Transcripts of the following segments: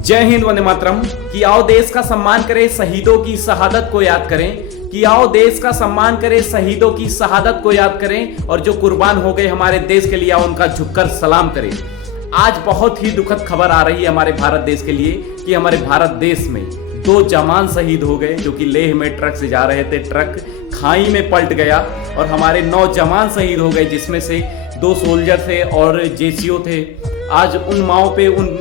जय हिंद, वंदे मातरम। कि आओ देश का सम्मान करें, शहीदों की शहादत को याद करें। कि आओ देश का सम्मान करें, शहीदों की शहादत को याद करें, और जो कुर्बान हो गए हमारे देश के लिए, आओ उनका झुककर सलाम करें। आज बहुत ही दुखद खबर आ रही है हमारे भारत देश के लिए कि हमारे भारत देश में 2 जवान शहीद हो गए, जो कि लेह में ट्रक से जा रहे थे। ट्रक खाई में पलट गया और हमारे 9 जवान शहीद हो गए, जिसमें से 2 सोल्जर थे और जेसीओ थे। आज उन माओं पे, उन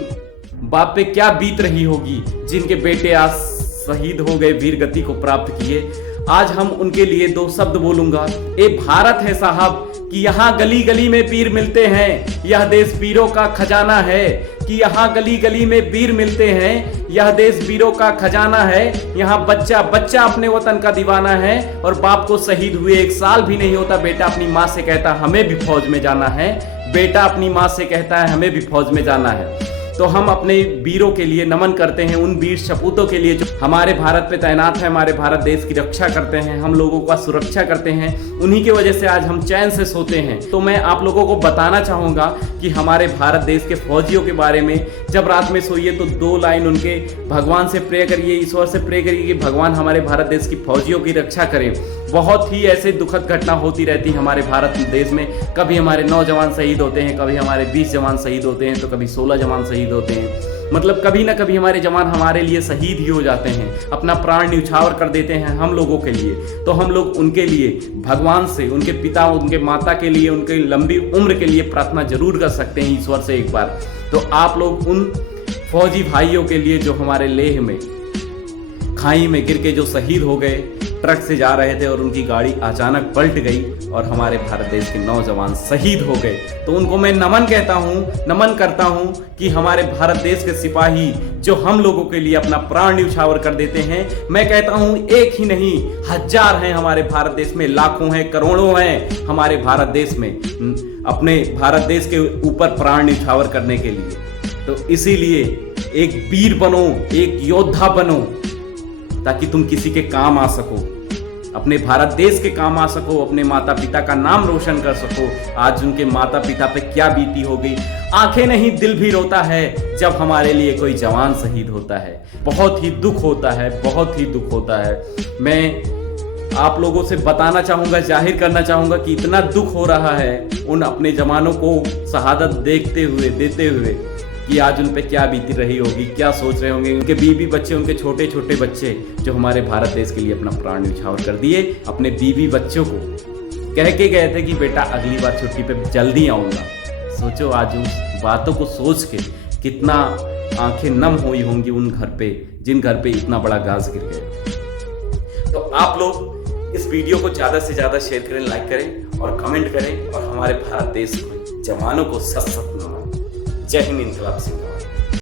बाप पे क्या बीत रही होगी जिनके बेटे आज शहीद हो गए, वीर गति को प्राप्त किए। आज हम उनके लिए 2 शब्द बोलूंगा। ए भारत है साहब कि यहाँ गली गली में वीर मिलते हैं, यह देश वीरों का खजाना है। कि यहाँ गली गली में वीर मिलते हैं, यह देश वीरों का खजाना है। यहाँ बच्चा बच्चा अपने वतन का दीवाना है, और बाप को शहीद हुए 1 साल भी नहीं होता, बेटा अपनी माँ से कहता हमें भी फौज में जाना है। बेटा अपनी माँ से कहता है हमें भी फौज में जाना है। तो हम अपने वीरों के लिए नमन करते हैं, उन वीर सपूतों के लिए जो हमारे भारत पे तैनात है, हमारे भारत देश की रक्षा करते हैं, हम लोगों का सुरक्षा करते हैं। उन्हीं की वजह से आज हम चैन से सोते हैं। तो मैं आप लोगों को बताना चाहूँगा कि हमारे भारत देश के फौजियों के बारे में, जब रात में सोइए तो 2 लाइन उनके भगवान से प्रे करिए, ईश्वर से प्रे करिए कि भगवान हमारे भारत देश की फौजियों की रक्षा करें। बहुत ही ऐसे दुखद घटना होती रहती है हमारे भारत देश में। कभी हमारे 9 जवान शहीद होते हैं, कभी हमारे 20 जवान शहीद होते हैं, तो कभी 16 जवान शहीद होते हैं। मतलब कभी ना कभी हमारे जवान हमारे लिए शहीद ही हो जाते हैं, अपना प्राण न्यौछावर कर देते हैं हम लोगों के लिए। तो हम लोग उनके लिए भगवान से, उनके पिता, उनके माता के लिए, उनके लंबी उम्र के लिए प्रार्थना जरूर कर सकते हैं ईश्वर से एक बार। तो आप लोग उन फौजी भाइयों के लिए जो हमारे लेह में खाई में गिर के जो शहीद हो गए, ट्रक से जा रहे थे और उनकी गाड़ी अचानक पलट गई और हमारे भारत देश के 9 जवान शहीद हो गए, तो उनको मैं नमन कहता हूँ, नमन करता हूँ कि हमारे भारत देश के सिपाही जो हम लोगों के लिए अपना प्राण न्यौछावर कर देते हैं। मैं कहता हूँ 1 ही नहीं, 1000 हैं हमारे भारत देश में, लाखों हैं, करोड़ों हैं हमारे भारत देश में, अपने भारत देश के ऊपर प्राण न्यौछावर करने के लिए। तो इसीलिए एक वीर बनो, एक योद्धा बनो, ताकि तुम किसी के काम आ सको, अपने भारत देश के काम आ सको, अपने माता पिता का नाम रोशन कर सको। आज उनके माता पिता पे क्या बीती होगी, आंखें नहीं दिल भी रोता है जब हमारे लिए कोई जवान शहीद होता है। बहुत ही दुख होता है, बहुत ही दुख होता है। मैं आप लोगों से बताना चाहूँगा, जाहिर करना चाहूँगा कि इतना दुख हो रहा है उन अपने जवानों को शहादत देते हुए कि आज उन पे क्या बीती रही होगी, क्या सोच रहे होंगे उनके बीवी बच्चे, उनके छोटे छोटे बच्चे जो हमारे भारत देश के लिए अपना प्राण न्यौछावर कर दिए। अपने बीवी बच्चों को कह के गए थे कि बेटा अगली बार छुट्टी पे जल्दी आऊँगा। सोचो आज उस बातों को सोच के कितना आंखें नम हुई होंगी उन घर पे, जिन घर पे इतना बड़ा गाज गिर गया। तो आप लोग इस वीडियो को ज़्यादा से ज़्यादा शेयर करें, लाइक करें और कमेंट करें, और हमारे भारत देश के जवानों को सशक्त नमन। जय हिंद, इनकलाब जिंदाबाद।